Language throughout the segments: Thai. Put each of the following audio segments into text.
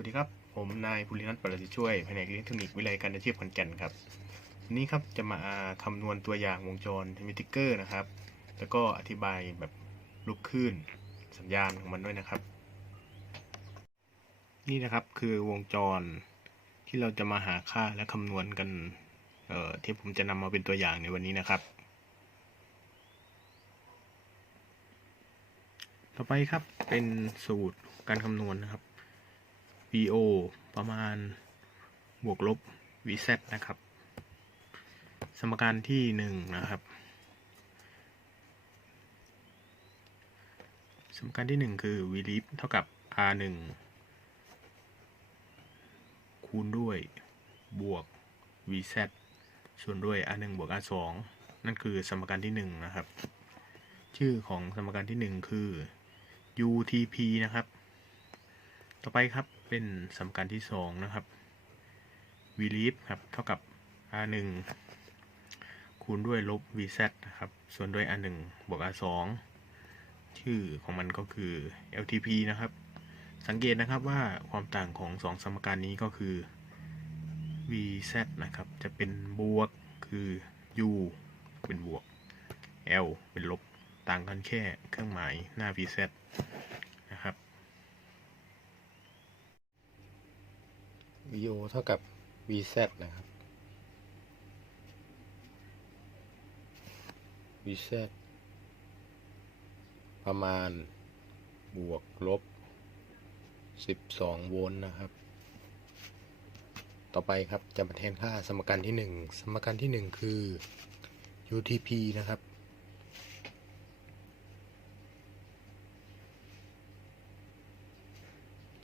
วัสดีครับ ผมนายภูรินัทปรสิช่วยแผนกอิเล็กทรอนิกส์วิไลการอาชีพขอนแก่นครับวันนี้ครับจะมาคำนวณตัวอย่างวงจรทมิติกเกอร์นะครับ แล้วก็อธิบายแบบลูกคลื่นสัญญาณของมันด้วยนะครับ นี่นะครับคือวงจรที่เราจะมาหาค่าและคำนวณกันเอ่อที่ผมจะนำมาเป็นตัวอย่างในวันนี้นะครับ ต่อไปครับเป็นสูตรการคำนวณนะครับ VO ประมาณบวกลบ VZ นะครับ สมการที่หนึ่งนะครับ สมการที่หนึ่งคือ v l i f เท่ากับ R หนึ่งคูณด้วยบวก VZ ส่วนด้วย R หนึ่งบวก R สองนั่นคือสมการที่หนึ่งนะครับ ชื่อของสมการที่หนึ่งคือ UTP นะครับ ต่อไปครับ เป็นสมการที่สองนะครับ v l e a v ครับ เท่ากับ r 1คูณด้วยลบ vz นะครับ ส่วนด้วย r 1บวก r 2ชื่อของมันก็คือ ltp นะครับ สังเกตนะครับว่าความต่างของสองสมการนี้ก็คือ vz นะครับ จะเป็นบวกคือ u เป็นบวก l เป็นลบ ต่างกันแค่เครื่องหมายหน้า vz ะครับ VO เท่ากับ VZ นะครับ VZ ประมาณบวกลบ 12 โวลต์นะครับ ต่อไปครับจะมาแทนค่าสมการที่ 1 สมการที่ 1 คือ UTP นะครับ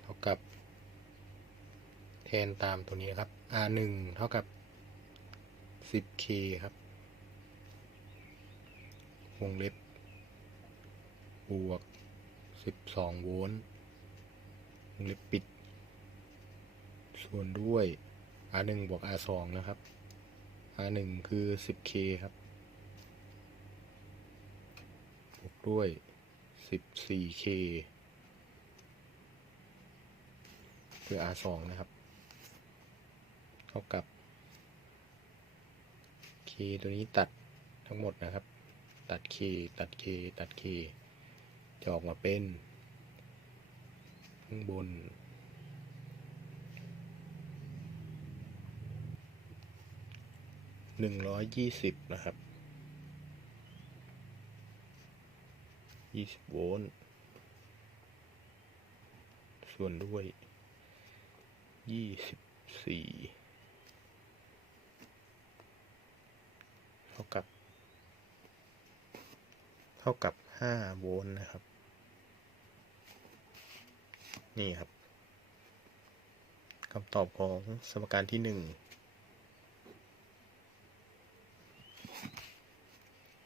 เท่ากับ นตามตัวนี้นะครับ R 1เท่ากับ 10K ครับ วงเล็บบวก12โวลต์วงเล็บปิด ส่วนด้วย R 1บวก R 2นะครับ R 1คือ 10K ครับ บวกด้วย 14K คือ R 2 นะครับ ท่ากับ K ตัวนี้ตัดทั้งหมดนะครับ ตัด K ตัด K ตัด K จะออกมาเป็น ข้างบน หนึ่งร้อยยี่สิบนะครับยี่สิบโวลต์ส่วนด้วยยี่สิบสี่ ท่ากับ เท่ากับห้าโวลต์นะครับ นี่ครับคำตอบของสมการที่หนึ่ง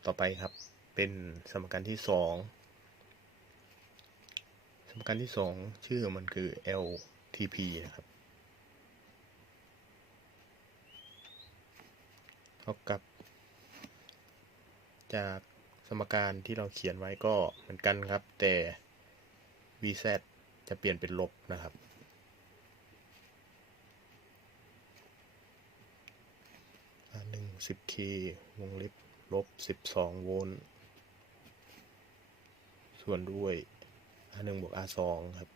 ต่อไปครับเป็นสมการที่สองสมการที่สองชื่อมันคือ LTP นะครับ เท่ากับ จากสมการที่เราเขียนไว้ก็เหมือนกันครับ แต่ vz จะเปลี่ยนเป็นลบนะครับ หนึ่ง 10k วงเล็บลบ12โวลต์ ส่วนด้วย R หนึ่งบวก R สองครับ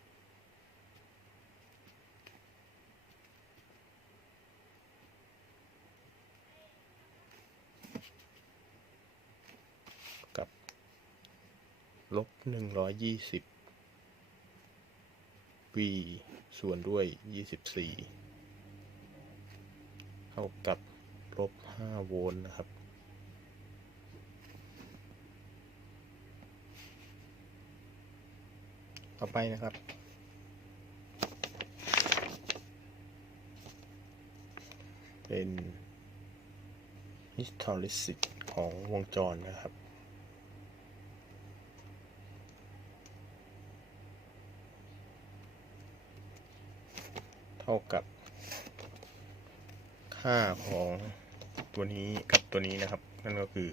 ลบ120 v ส่วนด้วย24เท่ากับลบ5โวลต์นะครับ ต่อไปนะครับเป็น histolysis ของวงจรนะครับ ท่ากับค่าของตัวนี้กับตัวนี้นะครับ นั่นก็คือ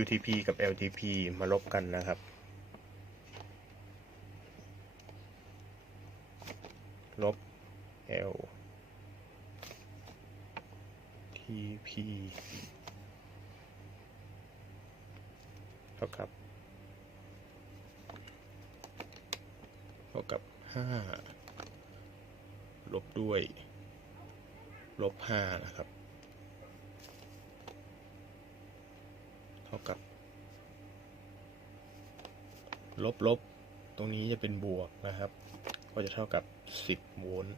UTP กับ LTP มาลบกันนะครับ ลบ L TP เท่ากับ เท่ากับห้า ลบด้วยลบห้านะครับ เท่ากับ ลบลบตรงนี้จะเป็นบวกนะครับ ก็จะเท่ากับสิบโวลต์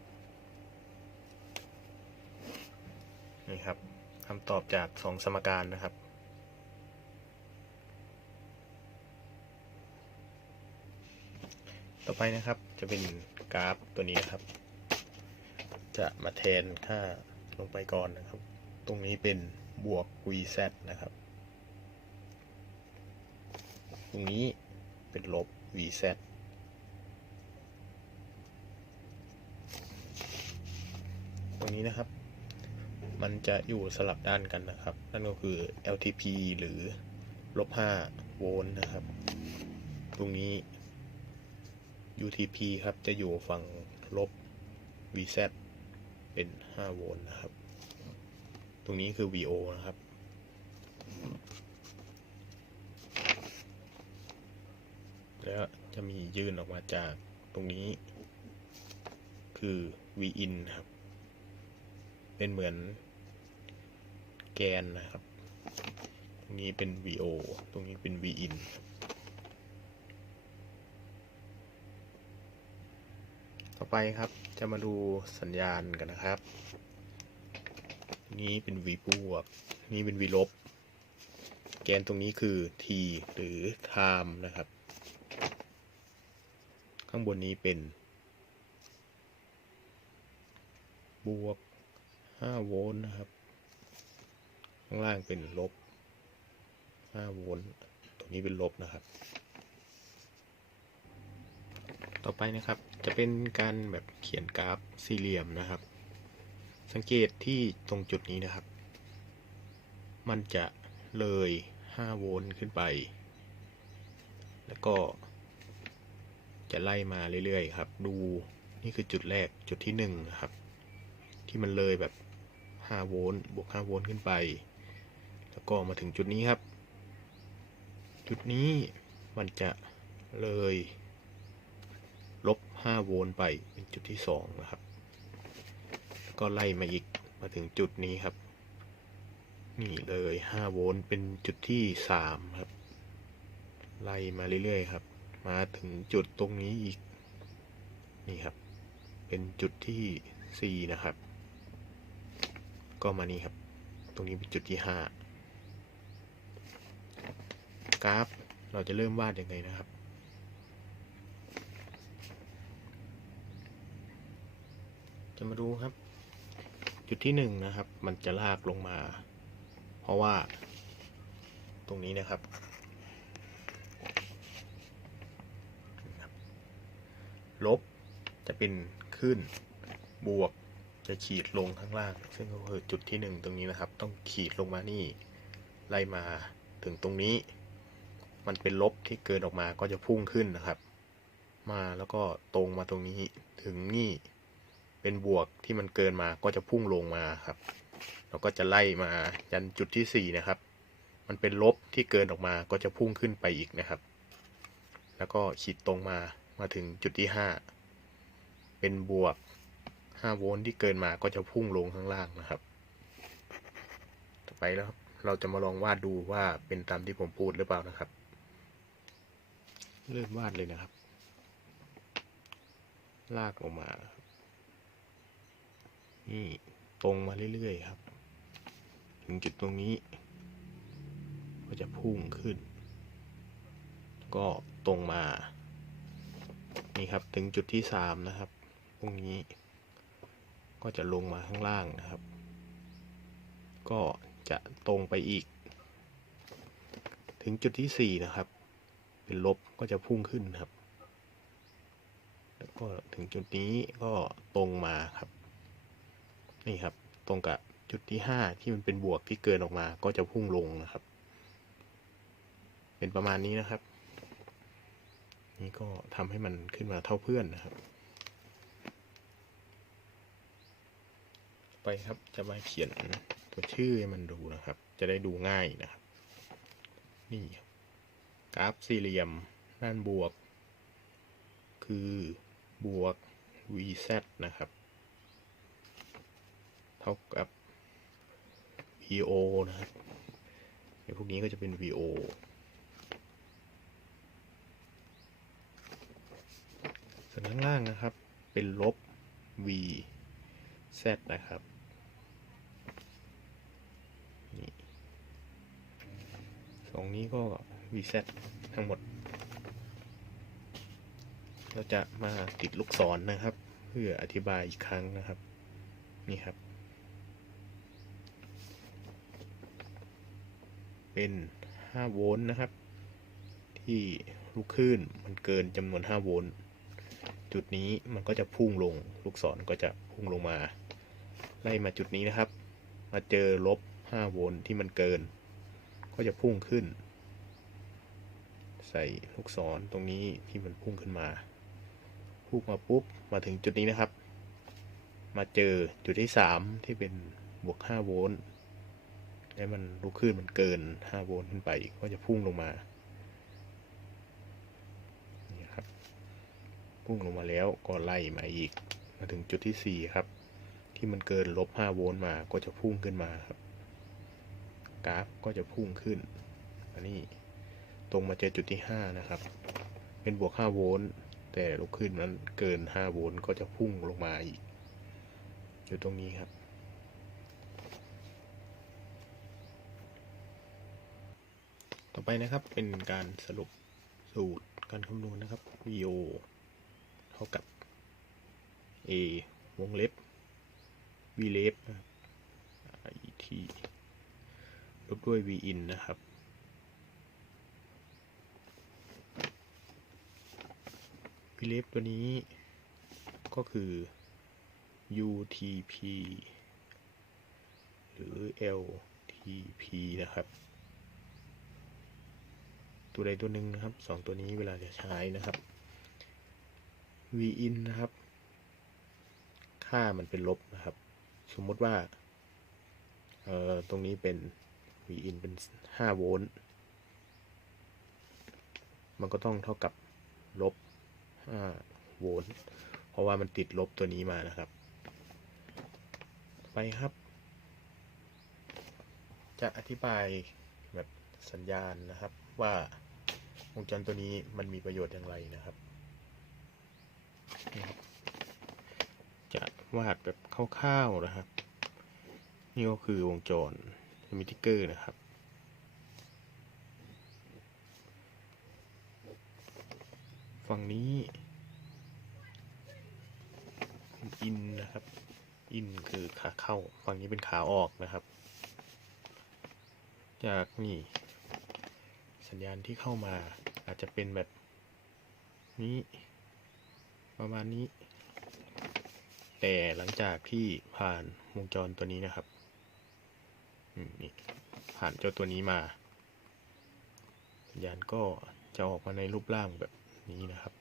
นี่ครับคำตอบจากสองสมการนะครับต่อไปนะครับจะเป็นกราฟตัวนี้นะครับ จะมาแทนค่าลงไปก่อนนะครับ ตรงนี้เป็นบวก vz นะครับ ตรงนี้เป็นลบ vz ตรงนี้นะครับ มันจะอยู่สลับด้านกันนะครับ นั่นก็คือ LTP หรือลบ5โวลต์นะครับ ตรงนี้ UTP ครับ จะอยู่ฝั่งลบ VZ เป็น 5 โวลต์นะครับ ตรงนี้คือ VO นะครับ แล้วจะมียื่นออกมาจากตรงนี้ คือ Vin ครับ เป็นเหมือนแกนนะครับ ตรงนี้เป็น VO ตรงนี้เป็น Vin ต่อไปครับ จะมาดูสัญญาณกันนะครับ นี้เป็น v บวก นี่เป็น v ลบ แกนตรงนี้คือ t หรือ time นะครับ ข้างบนนี้เป็น บวก 5 โวลต์นะครับ ข้างล่างเป็นลบ 5 โวลต์ ตรงนี้เป็นลบนะครับ ต่อไปนะครับ จะเป็นการแบบเขียนกราฟสี่เหลี่ยมนะครับ สังเกตที่ตรงจุดนี้นะครับ มันจะเลย 5 โวลต์ขึ้นไป แล้วก็จะไล่มาเรื่อยๆครับ ดูนี่คือจุดแรกจุดที่1นะครับ ที่มันเลยแบบ 5 โวลต์บวก 5 โวลต์ขึ้นไป แล้วก็มาถึงจุดนี้ครับ จุดนี้มันจะเลย ลบ 5 โวลต์ไปเป็นจุดที่ 2 นะครับ ก็ไล่มาอีกมาถึงจุดนี้ครับ นี่เลย 5 โวลต์เป็นจุดที่ 3 ครับ ไล่มาเรื่อยๆครับ มาถึงจุดตรงนี้อีก นี่ครับ เป็นจุดที่ 4 นะครับ ก็มานี่ครับ ตรงนี้เป็นจุดที่ 5 กราฟเราจะเริ่มวาดยังไงนะครับ จะมาดูครับ จุดที่หนึ่งนะครับ มันจะลากลงมา เพราะว่าตรงนี้นะครับ ลบจะเป็นขึ้นบวกจะขีดลงข้างล่าง ซึ่งก็คือจุดที่หนึ่งตรงนี้นะครับ ต้องขีดลงมานี่ ไล่มาถึงตรงนี้ มันเป็นลบที่เกินออกมาก็จะพุ่งขึ้นนะครับ มาแล้วก็ตรงมาตรงนี้ถึงนี่ เป็นบวกที่มันเกินมาก็จะพุ่งลงมาครับแล้วก็จะไล่มายันจุดที่สี่นะครับ มันเป็นลบที่เกินออกมาก็จะพุ่งขึ้นไปอีกนะครับ แล้วก็ขีดตรงมามาถึงจุดที่ห้าเป็นบวกห้าโวลต์ที่เกินมาก็จะพุ่งลงข้างล่างนะครับ ต่อไปแล้วเราจะมาลองวาดดูว่าเป็นตามที่ผมพูดหรือเปล่านะครับ เริ่มวาดเลยนะครับ ลากลงมา นี่ตรงมาเรื่อยๆครับ ถึงจุดตรงนี้ ก็จะพุ่งขึ้น ก็ตรงมา นี่ครับถึงจุดที่สามนะครับตรงนี้ ก็จะลงมาข้างล่างนะครับ ก็จะตรงไปอีก ถึงจุดที่สี่นะครับ เป็นลบก็จะพุ่งขึ้นครับ แล้วก็ถึงจุดนี้ก็ตรงมาครับ นี่ครับ ตรงกับจุดที่ห้าที่มันเป็นบวกที่เกินออกมาก็จะพุ่งลงนะครับ เป็นประมาณนี้นะครับ นี่ก็ทำให้มันขึ้นมาเท่าเพื่อนนะครับ ไปครับจะมาเขียนตัวชื่อให้มันดูนะครับ จะได้ดูง่ายนะครับ นี่ครับกราฟสี่เหลี่ยมด้านบวก คือบวก vz นะครับ เท่ากับ vo นะครับในพวกนี้ก็จะเป็น vo ส่วนข้างล่างนะครับ เป็นลบ v z นะครับนี่สองนี้ก็ v z ทั้งหมด เราจะมาติดลูกศรนนะครับ เพื่ออธิบายอีกครั้งนะครับ นี่ครับ เป็น 5 โวลต์นะครับ ที่ลูกคลื่นมันเกินจำนวน 5 โวลต์จุดนี้มันก็จะพุ่งลงลูกศรก็จะพุ่งลงมา ไล่มาจุดนี้นะครับ มาเจอลบ 5 โวลต์ที่มันเกิน ก็จะพุ่งขึ้น ใส่ลูกศรตรงนี้ที่มันพุ่งขึ้นมาพุ่งมาปุ๊บมาถึงจุดนี้นะครับ มาเจอจุดที่ 3 ที่เป็นบวก 5 โวลต์ แล้วมันลูกคลื่นมันเกิน 5 โวลต์ขึ้นไปก็จะพุ่งลงมา นี่ครับ พุ่งลงมาแล้วก็ไล่มาอีก มาถึงจุดที่ 4 ครับ ที่มันเกินลบ 5 โวลต์มาก็จะพุ่งขึ้นมาครับ กราฟก็จะพุ่งขึ้น อันนี้ตรงมาเจอจุดที่ 5 นะครับ เป็นบวก 5 โวลต์ แต่ลูกคลื่นนั้นเกิน 5 โวลต์ก็จะพุ่งลงมาอีก อยู่ตรงนี้ครับ ต่อไปนะครับเป็นการสรุปสูตรการคำนวณนะครับ VO เท่ากับ A วงเล็บ V เล็บนะครับ IT ลบด้วย V in นะครับ V เล็บตัวนี้ก็คือ UTP หรือ LTP นะครับ ตัวใดตัวหนึ่งนะครับสองตัวนี้เวลาจะใช้นะครับ v in นะครับ ค่ามันเป็นลบนะครับ สมมติว่าเอ่อตรงนี้เป็น v in เป็น5โวลต์มันก็ต้องเท่ากับลบ5โวลต์เพราะว่ามันติดลบตัวนี้มานะครับ ไปครับ จะอธิบายแบบสัญญาณนะครับว่า วงจรตัวนี้มันมีประโยชน์อย่างไรนะครับ จะวาดแบบคร่าวๆนะครับ นี่ก็คือวงจรมิทิเกอร์นะครับฝั่งนี้ อินนะครับ อินคือขาเข้า ฝั่งนี้เป็นขาออกนะครับ จากนี่ สัญญาณที่เข้ามา อาจจะเป็นแบบนี้ ประมาณนี้ แต่หลังจากที่ผ่านวงจรตัวนี้นะครับนี่ผ่านเจ้าตัวนี้มา สัญญาณก็จะออกมาในรูปร่างแบบนี้นะครับ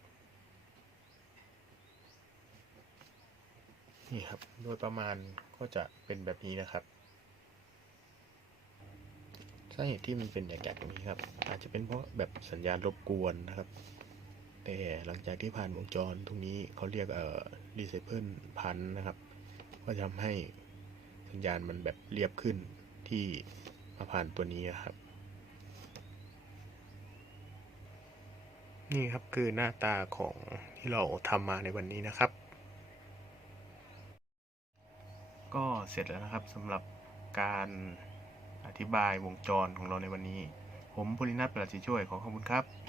นี่ครับ โดยประมาณก็จะเป็นแบบนี้นะครับาเหตุที่มันเป็นอย่างแบบนี้ครับ อาจจะเป็นเพราะแบบสัญญาณรบกวนนะครับ แต่หลังจากที่ผ่านวงจรตรงนี้เขาเรียกเอ่อรีเซเพิลพันนะครับ ก็จะทำให้สัญญาณมันแบบเรียบขึ้นที่มาผ่านตัวนี้นะครับ นี่ครับคือหน้าตาของที่เราทำมาในวันนี้นะครับ ก็เสร็จแล้วนะครับสำหรับการ อธิบายวงจรของเราในวันนี้ ผมพลินัทประหลัดช่วยขอขอบคุณครับ